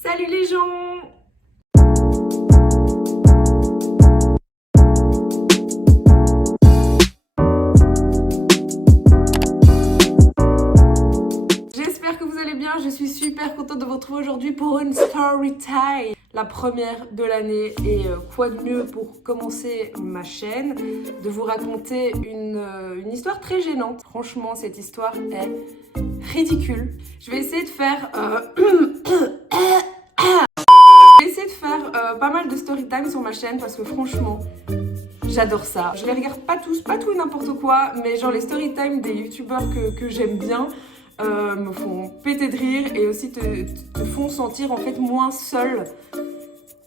Salut les gens! J'espère que vous allez bien, je suis super contente de vous retrouver aujourd'hui pour une story time. La première de l'année et quoi de mieux pour commencer ma chaîne, de vous raconter une histoire très gênante. Franchement, cette histoire est ridicule. Je vais essayer de faire... pas mal de story time sur ma chaîne parce que franchement, j'adore ça. Je les regarde pas tous, pas tout et n'importe quoi, mais genre les story time des youtubeurs que j'aime bien me font péter de rire et aussi te font sentir en fait moins seule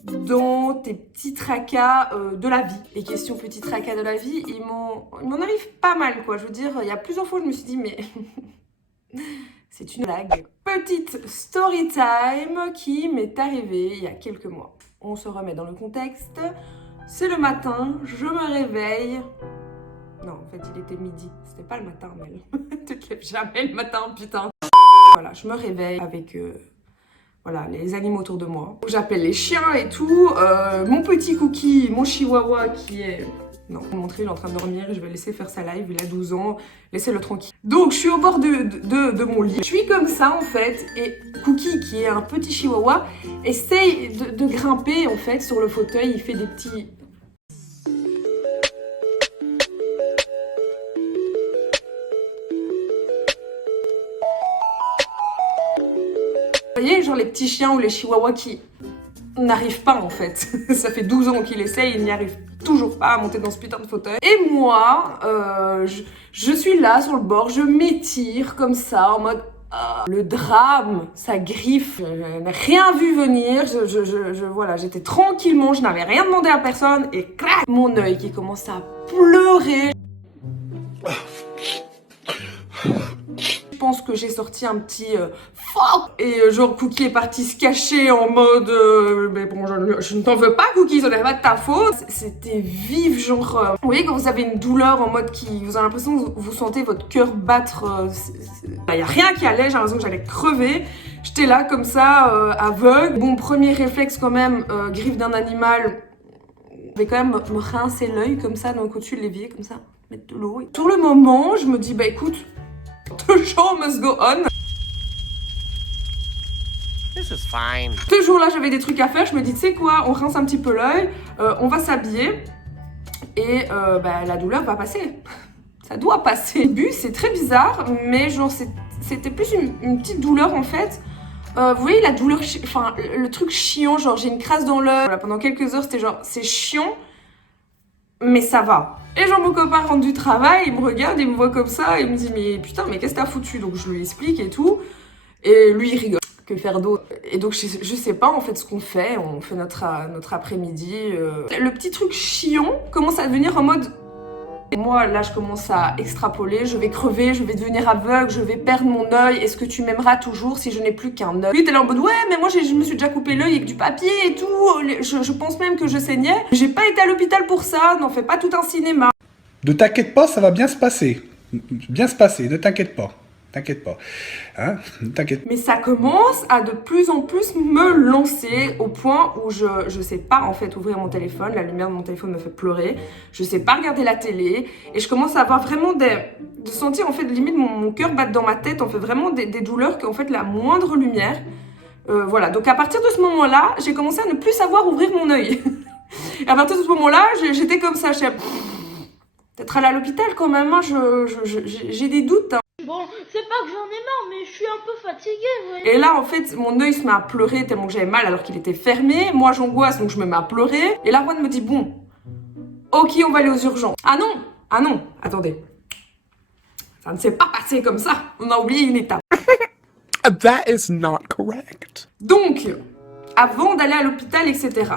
dans tes petits tracas de la vie. Les questions petits tracas de la vie, ils m'en arrivent pas mal quoi. Je veux dire, il y a plusieurs fois je me suis dit mais... c'est une blague. Petite story time qui m'est arrivée il y a quelques mois. On se remet dans le contexte. C'est le matin, je me réveille. Non, en fait, il était midi. C'était pas le matin, Mel. Tu te lèves jamais le matin, putain. Voilà, je me réveille avec voilà, les animaux autour de moi. J'appelle les chiens et tout. Mon petit Cookie, mon chihuahua qui est... Non, je vais vous montrer, il est en train de dormir, je vais laisser faire sa live, il a 12 ans, laissez-le tranquille. Donc je suis au bord de mon lit, je suis comme ça en fait, et Cookie, qui est un petit chihuahua, essaye de grimper en fait sur le fauteuil, il fait des petits... Vous voyez, genre les petits chiens ou les chihuahuas qui n'arrivent pas en fait. Ça fait 12 ans qu'il essaye, il n'y arrive toujours pas à monter dans ce putain de fauteuil. Et moi, je suis là sur le bord, je m'étire comme ça en mode le drame, ça griffe, je n'ai rien vu venir, voilà, j'étais tranquillement, je n'avais rien demandé à personne et clac, mon œil qui commence à pleurer. Je pense que j'ai sorti un petit fuck et genre Cookie est parti se cacher en mode mais bon je ne t'en veux pas Cookie, ça n'est pas de ta faute. C'était vif genre vous voyez quand vous avez une douleur en mode qui vous avez l'impression que vous sentez votre cœur battre, il y a rien qui allait, j'ai l'impression que j'allais crever. J'étais là comme ça aveugle. Bon, premier réflexe quand même, griffe d'un animal, je vais quand même me rincer l'œil comme ça dans le au-dessus de l'évier comme ça, mettre de l'eau. Sur le moment je me dis bah écoute, the show must go on. This is fine. Ce jour-là, j'avais des trucs à faire. Je me dis, tu sais quoi, on rince un petit peu l'œil, on va s'habiller et bah, la douleur va passer. Ça doit passer. Au début, c'est très bizarre, mais genre, c'était plus une petite douleur en fait. Vous voyez la douleur, enfin, le truc chiant, genre j'ai une crasse dans l'œil. Voilà, pendant quelques heures, c'était genre, c'est chiant, mais ça va. Et genre mon copain rentre du travail, il me regarde, il me voit comme ça, il me dit mais putain mais qu'est-ce que t'as foutu? Donc je lui explique et tout, et lui il rigole, que faire d'autre? Et donc je sais pas en fait ce qu'on fait, on fait notre après-midi. Le petit truc chiant commence à devenir en mode... Et moi là je commence à extrapoler, je vais crever, je vais devenir aveugle, je vais perdre mon œil, est-ce que tu m'aimeras toujours si je n'ai plus qu'un œil? Lui t'es là en mode ouais mais moi je me suis déjà coupé l'œil avec du papier et tout, je pense même que je saignais. J'ai pas été à l'hôpital pour ça, n'en fais pas tout un cinéma. Ne t'inquiète pas, ça va bien se passer. Bien se passer, ne t'inquiète pas. T'inquiète pas. Hein? T'inquiète. Mais ça commence à de plus en plus me lancer au point où je sais pas en fait ouvrir mon téléphone, la lumière de mon téléphone me fait pleurer, je sais pas regarder la télé et je commence à avoir vraiment de sentir en fait limite mon cœur battre dans ma tête, en fait vraiment des douleurs qu'en fait la moindre lumière. Voilà, donc à partir de ce moment-là, j'ai commencé à ne plus savoir ouvrir mon œil. Et à partir de ce moment-là, j'étais comme ça, peut-être aller à l'hôpital quand même, hein, j'ai des doutes. Hein. Bon, c'est pas que j'en ai marre, mais je suis un peu fatiguée, vous voyez. Et là, en fait, mon œil se met à pleurer tellement que j'avais mal alors qu'il était fermé. Moi, j'angoisse, donc je me mets à pleurer. Et là, Juan me dit, bon, ok, on va aller aux urgences. Ah non, attendez. Ça ne s'est pas passé comme ça. On a oublié une étape. That is not correct. Donc, avant d'aller à l'hôpital, etc.,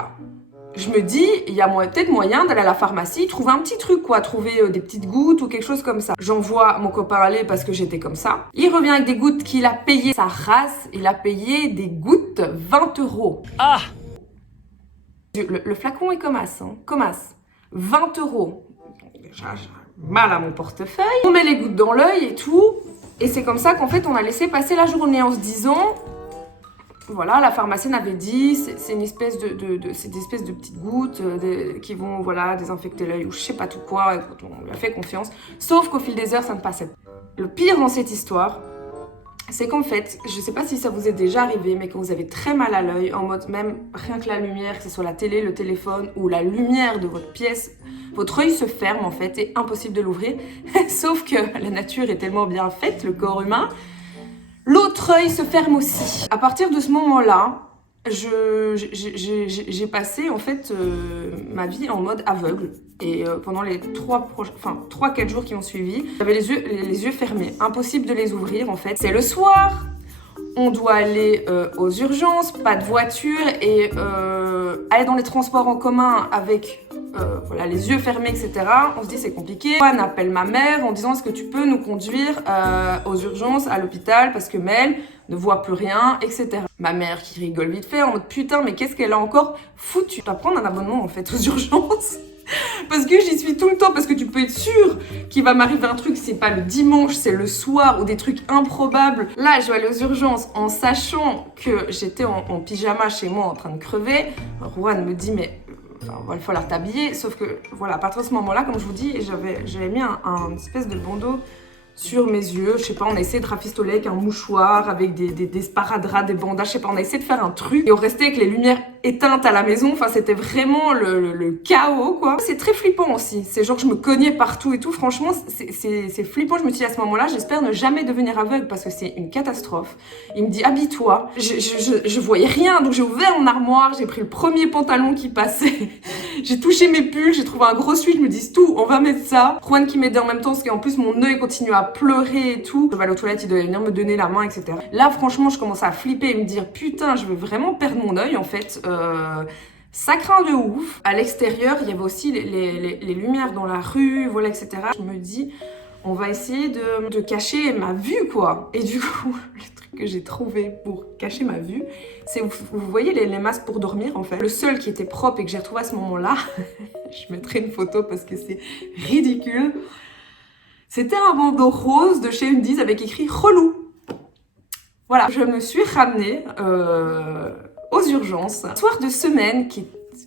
je me dis, il y a peut-être moyen d'aller à la pharmacie, trouver un petit truc, quoi, trouver des petites gouttes ou quelque chose comme ça. J'envoie mon copain aller parce que j'étais comme ça. Il revient avec des gouttes qu'il a payées sa race. Il a payé des gouttes 20 €. Ah! Le flacon est comme as, hein, comme as. 20 €. J'ai mal à mon portefeuille. On met les gouttes dans l'œil et tout. Et c'est comme ça qu'en fait, on a laissé passer la journée en se disant... Voilà, la pharmacienne avait dit, c'est une espèce c'est des espèces de petites gouttes qui vont, voilà, désinfecter l'œil ou je sais pas tout quoi, écoute, on lui a fait confiance. Sauf qu'au fil des heures, ça ne passait pas. Le pire dans cette histoire, c'est qu'en fait, je sais pas si ça vous est déjà arrivé, mais quand vous avez très mal à l'œil, en mode même rien que la lumière, que ce soit la télé, le téléphone ou la lumière de votre pièce, votre œil se ferme en fait et impossible de l'ouvrir. Sauf que la nature est tellement bien faite, le corps humain, l'autre œil se ferme aussi. À partir de ce moment-là, j'ai passé en fait ma vie en mode aveugle. Et pendant les 3-4 jours qui ont suivi, j'avais les yeux fermés. Impossible de les ouvrir en fait. C'est le soir, on doit aller aux urgences, pas de voiture et aller dans les transports en commun avec voilà, les yeux fermés, etc. On se dit c'est compliqué. On appelle ma mère en disant est-ce que tu peux nous conduire aux urgences, à l'hôpital parce que Mel ne voit plus rien, etc. Ma mère qui rigole vite fait en mode putain mais qu'est-ce qu'elle a encore foutu. Je dois prendre un abonnement en fait aux urgences. Parce que j'y suis tout le temps, parce que tu peux être sûr qu'il va m'arriver un truc, c'est pas le dimanche, c'est le soir, ou des trucs improbables. Là, je dois aller aux urgences en sachant que j'étais en pyjama chez moi en train de crever. Rowan me dit, mais enfin, il va falloir t'habiller. Sauf que, voilà, à partir de ce moment-là, comme je vous dis, j'avais mis un espèce de bandeau sur mes yeux, je sais pas, on a essayé de rafistoler avec un mouchoir, avec des sparadraps, des bandages, je sais pas, on a essayé de faire un truc et on restait avec les lumières éteintes à la maison, enfin c'était vraiment le chaos quoi. C'est très flippant aussi, c'est genre je me cognais partout et tout, franchement c'est flippant, je me suis dit à ce moment-là, j'espère ne jamais devenir aveugle parce que c'est une catastrophe. Il me dit habille-toi, je voyais rien donc j'ai ouvert mon armoire, j'ai pris le premier pantalon qui passait, j'ai touché mes pulls, j'ai trouvé un gros sweat, je me dis tout, on va mettre ça. Juan qui m'aidait en même temps parce qu'en plus mon œil continue à pleurer et tout. Je vais aller aux toilettes, il devait venir me donner la main, etc. Là, franchement, je commençais à flipper et me dire putain, je vais vraiment perdre mon œil en fait. Ça craint de ouf. À l'extérieur, il y avait aussi les lumières dans la rue, voilà, etc. Je me dis, on va essayer de cacher ma vue, quoi. Et du coup, le truc que j'ai trouvé pour cacher ma vue, c'est, vous voyez les masques pour dormir, en fait. Le seul qui était propre et que j'ai retrouvé à ce moment-là, je mettrai une photo parce que c'est ridicule. C'était un bandeau rose de chez Undies avec écrit « Relou ». Voilà, je me suis ramenée aux urgences. Soir de semaine,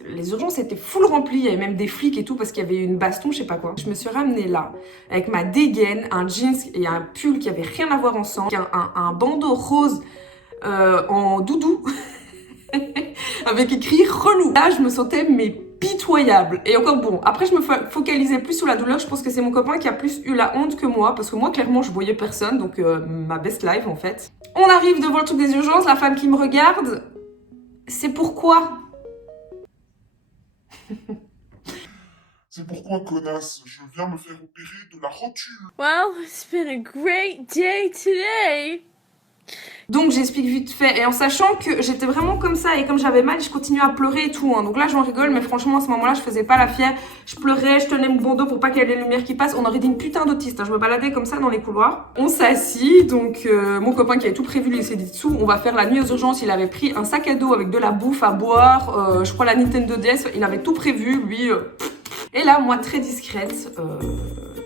les urgences étaient full remplies, il y avait même des flics et tout parce qu'il y avait une baston, je sais pas quoi. Je me suis ramenée là, avec ma dégaine, un jeans et un pull qui avait rien à voir ensemble, un bandeau rose en doudou, avec écrit « Relou ». Là, je me sentais mais pitoyable. Et encore bon, après je me focalisais plus sur la douleur, je pense que c'est mon copain qui a plus eu la honte que moi, parce que moi clairement je voyais personne, donc ma best life en fait. On arrive devant le truc des urgences, la femme qui me regarde, c'est pourquoi C'est pourquoi, connasse, je viens me faire opérer de la rotule. Well, it's been a great day today. Donc j'explique vite fait, et en sachant que j'étais vraiment comme ça, et comme j'avais mal, je continuais à pleurer et tout, hein. Donc là j'en rigole, mais franchement à ce moment-là je faisais pas la fière, je pleurais, je tenais mon bandeau pour pas qu'il y ait les lumières qui passent, on aurait dit une putain d'autiste, hein. Je me baladais comme ça dans les couloirs. On s'assit, donc mon copain qui avait tout prévu, lui s'est dit dessous, on va faire la nuit aux urgences, il avait pris un sac à dos avec de la bouffe à boire, je crois la Nintendo DS, il avait tout prévu, lui. Et là moi très discrète,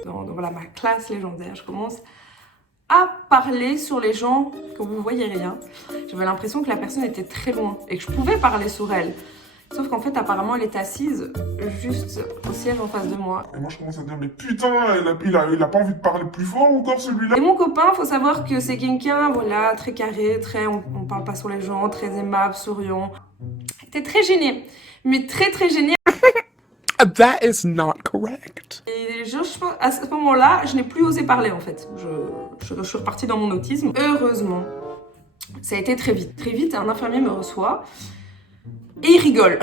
dans voilà, ma classe légendaire, je commence à parler sur les gens quand vous voyez rien. J'avais l'impression que la personne était très loin et que je pouvais parler sur elle. Sauf qu'en fait, apparemment, elle est assise juste au siège en face de moi. Et moi, je commence à dire, mais putain, il a pas envie de parler plus fort encore, celui-là. Et mon copain, faut savoir que c'est quelqu'un, voilà, très carré, on parle pas sur les gens, très aimable, souriant. Il était très gêné, mais très gêné. That is not correct. Et à ce moment-là, je n'ai plus osé parler en fait. Je suis repartie dans mon autisme. Heureusement, ça a été très vite. Très vite, un infirmier me reçoit et il rigole.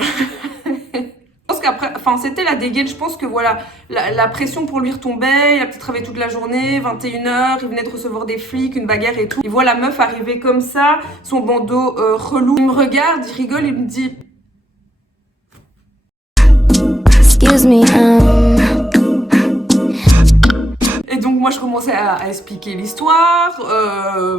Je pense qu'après, enfin c'était la dégaine, je pense que voilà, la pression pour lui retombait, il a peut-être travaillé toute la journée, 21h, il venait de recevoir des flics, une bagarre et tout. Il voit la meuf arriver comme ça, son bandeau relou. Il me regarde, il rigole, il me dit... Excuse me, Et donc moi je commençais à expliquer l'histoire,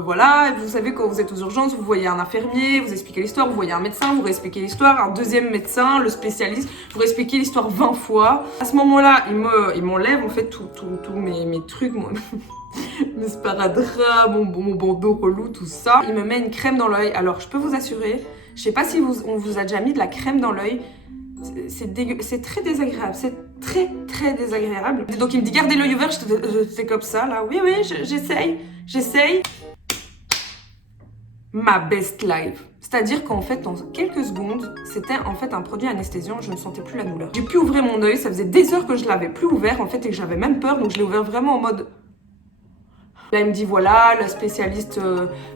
voilà, vous savez quand vous êtes aux urgences, vous voyez un infirmier, vous expliquez l'histoire, vous voyez un médecin, vous réexpliquez l'histoire, un deuxième médecin, le spécialiste, vous réexpliquez l'histoire 20 fois. À ce moment-là, il m'enlève en fait tous mes trucs, mes sparadraps, mon bandeau relou, tout ça. Il me met une crème dans l'œil. Alors, je peux vous assurer, je sais pas si on vous a déjà mis de la crème dans l'œil. C'est très désagréable, c'est très désagréable. Donc il me dit gardez l'œil ouvert, c'est comme ça là, oui j'essaye. Ma best life. C'est-à-dire qu'en fait dans quelques secondes, c'était en fait un produit anesthésiant, je ne sentais plus la douleur. J'ai pu ouvrir mon œil, ça faisait des heures que je l'avais plus ouvert en fait et que j'avais même peur, donc je l'ai ouvert vraiment en mode... Là, il me dit voilà, le spécialiste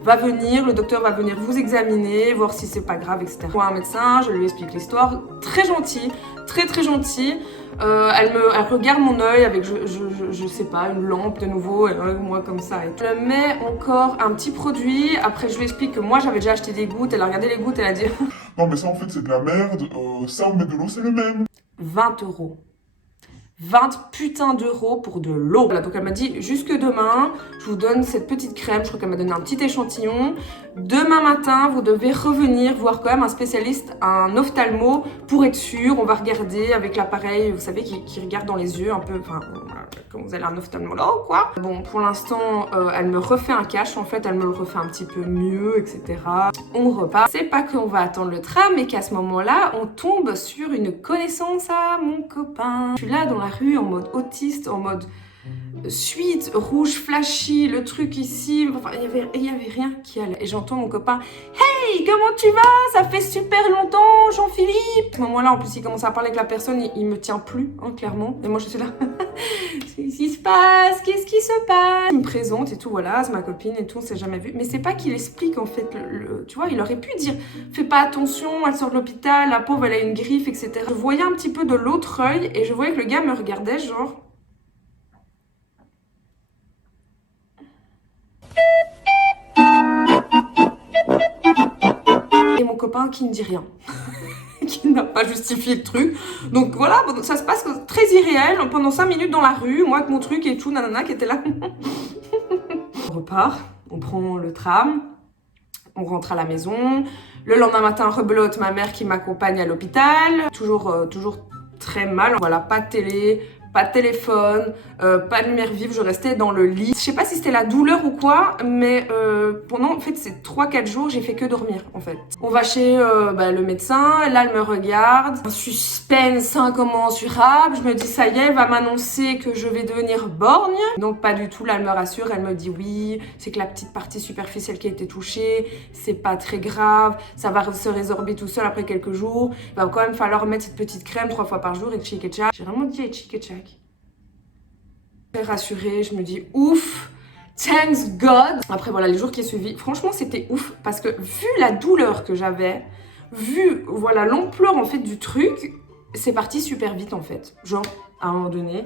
va venir, le docteur va venir vous examiner, voir si c'est pas grave, etc. Moi, un médecin, je lui explique l'histoire, très gentil, très gentil. Elle regarde mon œil avec, je sais pas, une lampe de nouveau, et moi comme ça. Et elle met encore un petit produit, après je lui explique que moi j'avais déjà acheté des gouttes, elle a regardé les gouttes, elle a dit Non mais ça en fait c'est de la merde, ça on met de l'eau c'est le même. 20 €. 20 putains d'euros pour de l'eau. Voilà, donc elle m'a dit jusque demain, je vous donne cette petite crème, je crois qu'elle m'a donné un petit échantillon. Demain matin, vous devez revenir voir quand même un spécialiste, un ophtalmo, pour être sûr. On va regarder avec l'appareil, vous savez, qui regarde dans les yeux un peu, enfin, comme vous avez un ophtalmologue, quoi. Bon, pour l'instant, elle me refait un cache, en fait, elle me le refait un petit peu mieux, etc. On repart. C'est pas qu'on va attendre le tram, mais qu'à ce moment-là, on tombe sur une connaissance à mon copain. Je suis là dans la rue en mode autiste, en mode suite, rouge, flashy, le truc ici, enfin il y avait rien qui allait. Et j'entends mon copain, hey, comment tu vas? Ça fait super longtemps, Jean-Philippe. À ce moment-là, en plus, il commence à parler avec la personne, il me tient plus, hein, clairement. Et moi, je suis là, qu'est-ce qui se passe? Qu'est-ce qui se passe? Il me présente et tout, voilà, c'est ma copine et tout, on s'est jamais vu. Mais c'est pas qu'il explique, en fait, tu vois, il aurait pu dire, fais pas attention, elle sort de l'hôpital, la pauvre, elle a une griffe, etc. Je voyais un petit peu de l'autre œil et je voyais que le gars me regardait, genre... Et mon copain qui ne dit rien, qui n'a pas justifié le truc. Donc voilà, ça se passe très irréel, pendant 5 minutes dans la rue, moi avec mon truc et tout, nanana, qui était là. On repart, on prend le tram, on rentre à la maison. Le lendemain matin, rebelote, ma mère qui m'accompagne à l'hôpital. Toujours très mal, voilà, pas de télé, pas de téléphone, pas de lumière vive, je restais dans le lit. Je sais pas si c'était la douleur ou quoi, mais pendant en fait ces 3-4 jours, j'ai fait que dormir en fait. On va chez le médecin, là elle me regarde, un suspense incommensurable, je me dis ça y est, elle va m'annoncer que je vais devenir borgne. Donc pas du tout, là elle me rassure, elle me dit oui, c'est que la petite partie superficielle qui a été touchée, c'est pas très grave, ça va se résorber tout seul après quelques jours. Il va quand même falloir mettre cette petite crème 3 fois par jour et tchic et tchac. J'ai vraiment dit tchic et tchac. Très rassurée, je me dis ouf, thanks God. Après voilà, les jours qui suivi, franchement c'était ouf parce que vu la douleur que j'avais, vu voilà l'ampleur en fait du truc, c'est parti super vite en fait. Genre à un moment donné,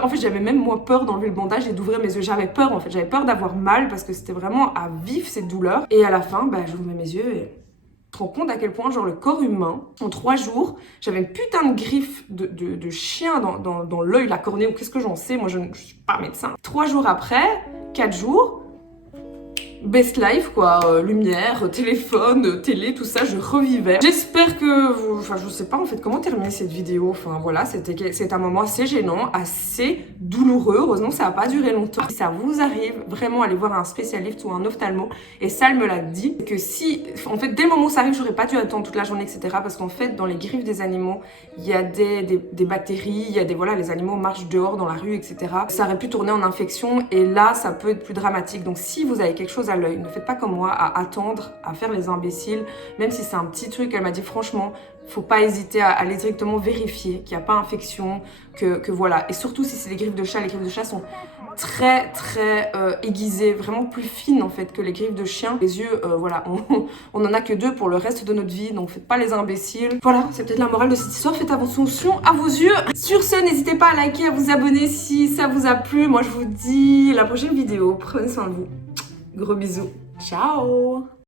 en fait j'avais même moi peur d'enlever le bandage et d'ouvrir mes yeux. J'avais peur en fait, j'avais peur d'avoir mal parce que c'était vraiment à vif cette douleur. Et à la fin, j'ouvre mes yeux et... Je me rends compte à quel point, genre, le corps humain, en 3 jours, j'avais une putain de griffe de chien dans l'œil, la cornée, ou qu'est-ce que j'en sais, moi je suis pas médecin. 3 jours après, 4 jours, best life quoi, lumière, téléphone, télé, tout ça, je revivais. J'espère que vous... Enfin, je sais pas en fait comment terminer cette vidéo, enfin voilà, c'est un moment assez gênant, assez douloureux, heureusement ça a pas duré longtemps. Si ça vous arrive, vraiment allez voir un spécialiste ou un ophtalmo, et Sal me l'a dit, que si, en fait dès le moment où ça arrive, j'aurais pas dû attendre toute la journée, etc. Parce qu'en fait, dans les griffes des animaux, il y a des bactéries, il y a des, voilà, les animaux marchent dehors dans la rue, etc. Ça aurait pu tourner en infection, et là, ça peut être plus dramatique. Donc si vous avez quelque chose à l'œil, ne faites pas comme moi à attendre, à faire les imbéciles, même si c'est un petit truc. Elle m'a dit franchement, faut pas hésiter à aller directement vérifier qu'il n'y a pas infection, que voilà. Et surtout si c'est les griffes de chat sont très aiguisées, vraiment plus fines en fait que les griffes de chien. Les yeux, voilà, on en a que 2 pour le reste de notre vie, donc faites pas les imbéciles. Voilà, c'est peut-être la morale de cette histoire, faites attention à vos yeux. Sur ce, n'hésitez pas à liker, à vous abonner si ça vous a plu. Moi je vous dis à la prochaine vidéo, prenez soin de vous. Gros bisous. Ciao!